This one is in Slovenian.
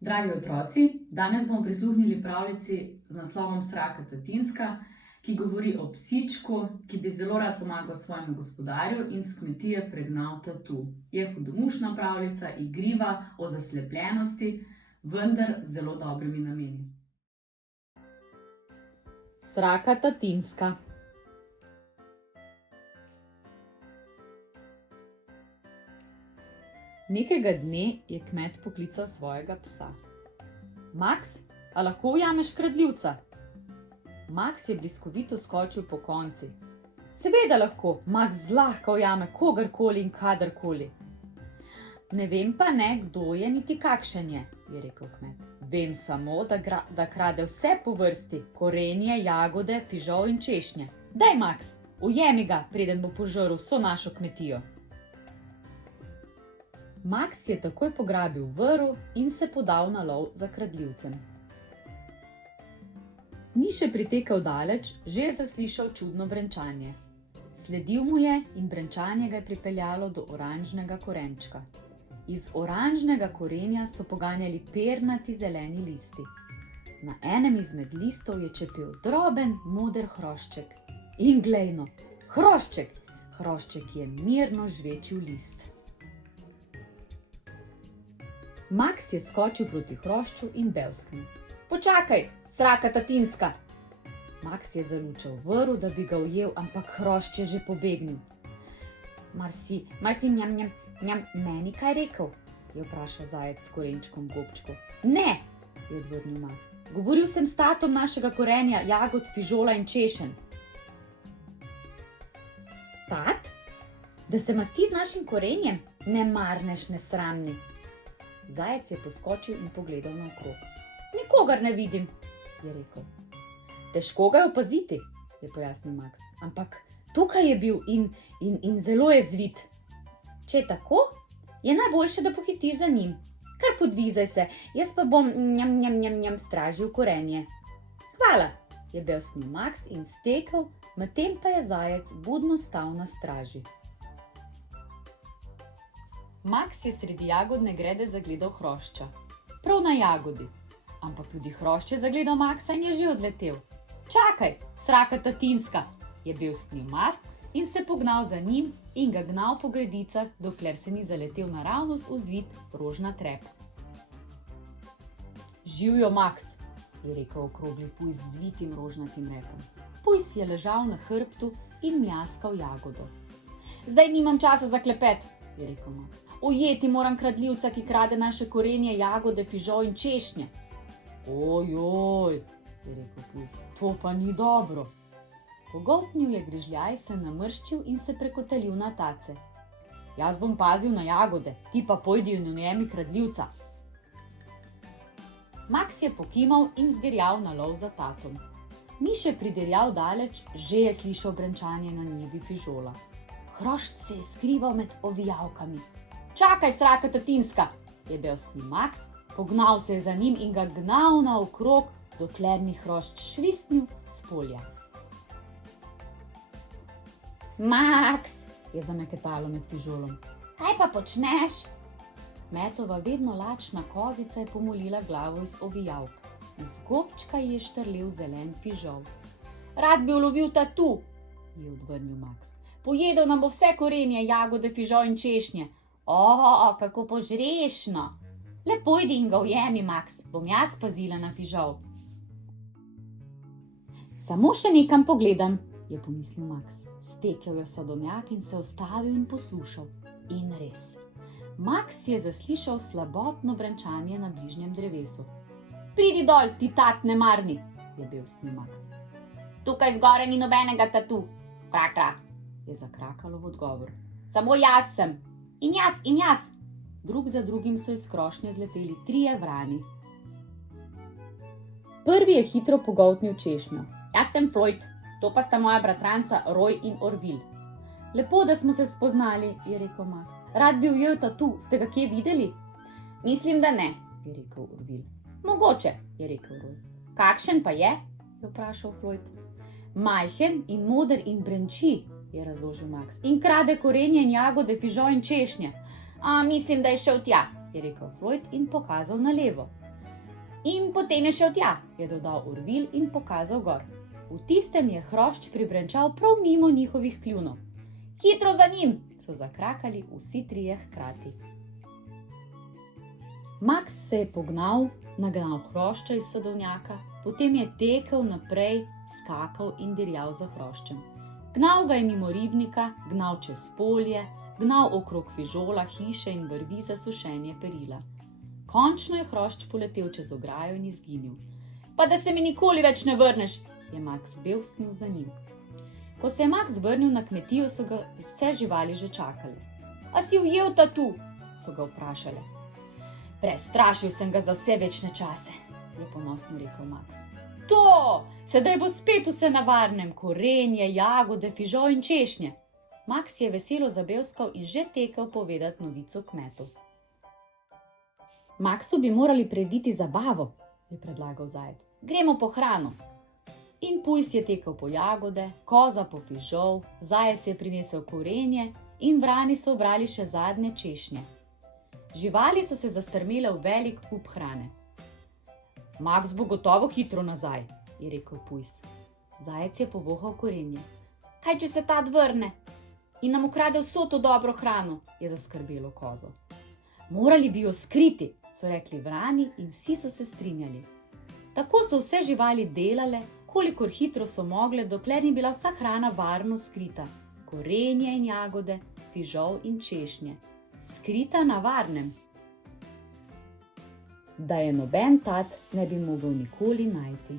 Dragi otroci, danes bomo prisluhnili pravljici z naslovom Sraka tatinska, ki govori o psičku, ki bi zelo rad pomagal svojemu gospodarju in s kmetije pregnal tatu. Je hudomušna pravljica, igriva, o zaslepljenosti, vendar z zelo dobrimi nameni. Sraka tatinska. Nekega dne je kmet poklical svojega psa. Maks, a lahko ujameš kradljivca? Maks je bliskovito skočil po konci. Seveda lahko, Maks zlahka ujame kogarkoli in kadarkoli. Ne vem pa ne, kdo je niti kakšen je rekel kmet. Vem samo, da krade vse po vrsti, korenje, jagode, fižol in češnje. Daj, Maks, ujemi ga, preden bo požrl vso našo kmetijo. Maks je takoj pograbil vrv in se podal na lov za kradljivcem. Ni še pritekel daleč, že je zaslišal čudno brenčanje. Sledil mu je in brenčanje ga je pripeljalo do oranžnega korenčka. Iz oranžnega korenja so poganjali pernati zeleni listi. Na enem izmed listov je čepel droben moder hrošček. In glejno, hrošček! Hrošček je mirno žvečil list. Maks je skočil proti hrošču in bevsknil. Počakaj, sraka tatinska! Maks je zalučal vrv, da bi ga ujel, ampak hrošč je že pobegnil. Mar si njam, meni kaj rekel? Je vprašal zajec s korenčkom gobčko. Ne, je odvrnil Maks. Govoril sem s tatom našega korenja, jagod, fižola in češenj. Tat? Da se masti z našim korenjem? Ne marneš, nesramni. Zajec je poskočil in pogledal naokrog. Nikogar ne vidim, je rekel. Težko ga je opaziti, je pojasnil Maks. Ampak tukaj je bil in zelo je zvit. Če je tako, je najboljše, da pohitiš za njim. Kar podvizaj se, jaz pa bom stražil korenje. Hvala, je bevsknil Maks in stekel, medtem pa je zajec budno stal na straži. Maks je sredi jagodne grede zagledal hrošča. Prav na jagodi. Ampak tudi hrošč je zagledal Maksa in je že odletel. Čakaj, sraka tatinska, je bevsknil Maks in se pognal za njim in ga gnal po gredicah, dokler se ni zaletel naravnost v zvit rožnat rep. Živjo, Maks, je rekel okrogli pujs z zvitim rožnatim repom. Pujs je ležal na hrbtu in mljaskal jagodo. Zdaj nimam časa za klepet, je rekel Maks. Ujeti moram kradljivca, ki krade naše korenje, jagode, fižol in češnje. Ojoj, je rekel pujs, to pa ni dobro. Pogoltnil je grižljaj, se namrščil in se prekotalil na tace. Jaz bom pazil na jagode, ti pa pojdi in ujemi kradljivca. Maks je pokimal in zdirjal na lov za tatom. Ni še pridirjal daleč, že je slišal brenčanje na njivi fižola. Hrošč se je skrival med ovijalkami. Čakaj, sraka tatinska, je bevsknil Maks, pognal se je za njim in ga gnal naokrog, dokler ni hrošč švistnil s polja. Maks, je zameketalo med fižolom. Kaj pa počneš? Kmetova vedno lačna kozica je pomolila glavo iz ovijalk. Iz gobčka je štrlel zelen fižol. Rad bi ulovil tatu, je odvrnil Maks. Pojedel nam bo vse korenje, jagode, fižol in češnje. O, kako požrešno. Le pojdi in ga ujemi, Maks, bom jaz pazila na fižol. Samo še nekam pogledam, je pomislil Maks. Stekel je sadovnjak in se ustavil in poslušal. In res. Maks je zaslišal slabotno brenčanje na bližnjem drevesu. Pridi dol, ti tat nemarni, je bevsknil Maks. Tukaj zgoraj ni nobenega tatu. Kra, je zakrakalo v odgovor. Samo jaz sem. In jaz. Drug za drugim so iz krošnje zleteli 3 vrani. Prvi je hitro pogoltnil češnjo. Jaz sem Floyd, to pa sta moja bratranca Roy in Orville. Lepo, da smo se spoznali, je rekel Maks. Rad bi ujel tatu, ste ga kje videli? Mislim, da ne, je rekel Orville. Mogoče, je rekel Roy. Kakšen pa je vprašal Floyd. Majhen in moder in brenči, je razložil Maks. In krade korenje in jagode, fižol in češnje. Mislim, da je šel tja, je rekel Floyd in pokazal na levo. In potem je šel tja, je dodal Orvil in pokazal gor. V tistem je hrošč pribrenčal prav mimo njihovih kljunov. Hitro za njim, so zakrakali vsi trije hkrati. Max se je pognal, nagnal hrošča iz sadovnjaka, potem je tekel naprej, skakal in dirjal za hroščem. Gnal ga je mimo ribnika, gnal čez polje, gnal okrog fižola, hiše in vrvi za sušenje perila. Končno je hrošč poletel čez ograjo in izginil. Pa da se mi nikoli več ne vrneš, je Max bevsnil za njim. Ko se je Max vrnil na kmetijo, so ga vse živali že čakali. A si ujel tatu? So ga vprašali. Prestrašil sem ga za vse večne čase, je ponosno rekel Max. To, sedaj bo spet vse na varnem, korenje, jagode, fižol in češnje. Max je veselo zabevskal in že tekel povedati novico kmetu. Maxu bi morali prirediti zabavo, je predlagal zajec. Gremo po hrano. In pujs je tekel po jagode, koza po fižol, zajec je prinesel korenje in vrani so ubrali še zadnje češnje. Živali so se zastrmele v velik kup hrane. Max bo gotovo hitro nazaj, je rekel pujs. Zajec je povohal korenje. Kaj, če se ta vrne in nam ukrade vso to dobro hrano, je zaskrbelo kozo. Morali bi jo skriti, so rekli vrani in vsi so se strinjali. Tako so vse živali delale, kolikor hitro so mogle, dokler ni bila vsa hrana varno skrita. Korenje in jagode, fižol in češnje. Skrita na varnem. Da je noben tat ne bi mogel nikoli najti.